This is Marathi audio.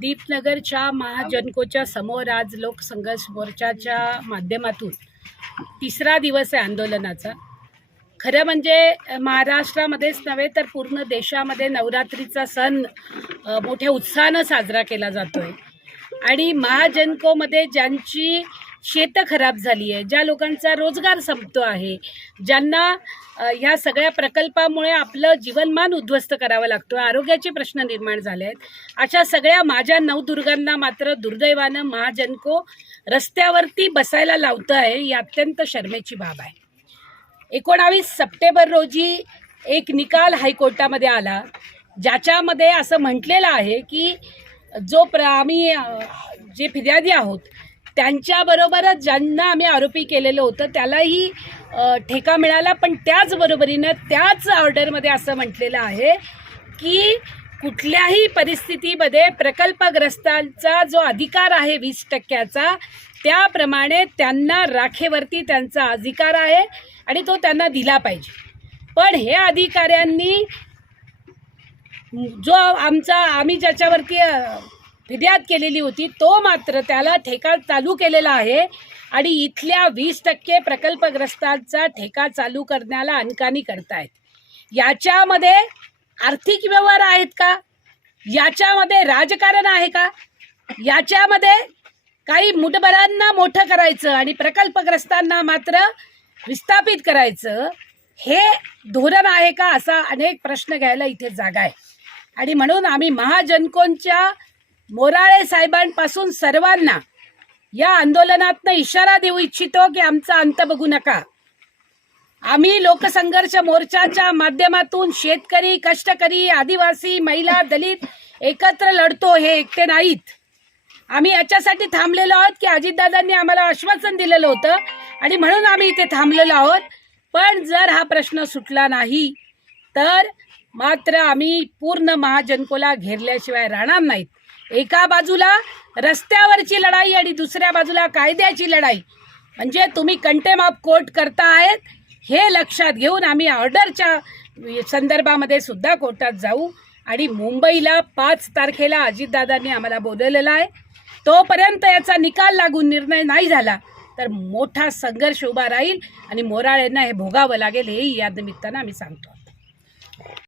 दीपनगरच्या महाजनकोच्या समोर आज लोकसंघर्ष मोर्चाच्या माध्यमातून तिसरा दिवस आहे आंदोलनाचा. खरं म्हणजे महाराष्ट्रामध्येच नव्हे तर पूर्ण देशामध्ये नवरात्रीचा सण मोठ्या उत्साहानं साजरा केला जातो आहे आणि महाजनकोमध्ये ज्यांची शेतं खराब झाली आहे ज्या लोकांचा रोजगार संपतो आहे ज्यांना ह्या सगळ्या प्रकल्पामुळे आपलं जीवनमान उद्ध्वस्त करावं लागतो आरोग्याचे प्रश्न निर्माण झाले आहेत. अशा सगळ्या माझ्या नवदुर्गांना मात्र दुर्दैवानं महाजनको रस्त्यावरती बसायला लावतं आहे ही अत्यंत शर्मेची बाब आहे. एकोणावीस सप्टेंबर रोजी एक निकाल हायकोर्टामध्ये आला ज्याच्यामध्ये असं म्हटलेलं आहे की जो प्र आम्ही जे फिर्यादी आहोत त्यांच्याबरोबरच ज्यांना आम्ही आरोपी केलेलं होतं त्यालाही ठेका मिळाला. पण त्याचबरोबरीनं त्याच ऑर्डरमध्ये असं म्हटलेलं आहे की कुठल्याही परिस्थितीमध्ये प्रकल्पग्रस्तांचा जो अधिकार आहे वीस टक्क्याचा त्याप्रमाणे त्यांना राखेवरती त्यांचा अधिकार आहे आणि तो त्यांना दिला पाहिजे. पण हे अधिकाऱ्यांनी जो आमचा आम्ही ज्याच्यावरती फिर्याद केलेली होती तो मात्र त्याला ठेका चालू केलेला आहे आणि इथल्या वीस टक्के प्रकल्पग्रस्तांचा ठेका चालू करण्याला अनकानी करतायत. याच्यामध्ये आर्थिक व्यवहार आहेत का? याच्यामध्ये राजकारण आहे का? याच्यामध्ये काही मुठभरांना मोठं करायचं आणि प्रकल्पग्रस्तांना मात्र विस्थापित करायचं हे धोरण आहे का असा अनेक प्रश्न घ्यायला इथे जागा आहे. आणि म्हणून आम्ही महाजनकोंच्या मोराळे साहेबांपासून सर्वांना या आंदोलनातनं इशारा देऊ इच्छितो की आमचा अंत बघू नका. आम्ही लोकसंघर्ष मोर्चाच्या माध्यमातून शेतकरी कष्टकरी आदिवासी महिला दलित एकत्र लढतो हे एकटे नाहीत. आम्ही याच्यासाठी थांबलेलो आहोत की अजितदादांनी आम्हाला आश्वासन दिलेलं होतं आणि म्हणून आम्ही इथे थांबलेलो आहोत. पण जर हा प्रश्न सुटला नाही तर मात्र आम्ही पूर्ण महाजनकोला घेरल्याशिवाय राहणार नाहीत. एका बाजूला रस्त्यावरची लढाई आणि दुसऱ्या बाजूला कायद्याची लढाई. म्हणजे तुम्ही कंटेम ऑफ कोर्ट करता आहेत हे लक्षात घेऊन आम्ही ऑर्डरच्या संदर्भामध्ये सुद्धा कोर्टात जाऊ आणि मुंबईला पाच तारखेला अजितदादांनी आम्हाला बोलवलेलं आहे. तोपर्यंत याचा निकाल लागून निर्णय नाही झाला तर मोठा संघर्ष उभा राहील आणि मोराळेंना हे भोगावं लागेल हेही या निमित्तानं आम्ही सांगतो.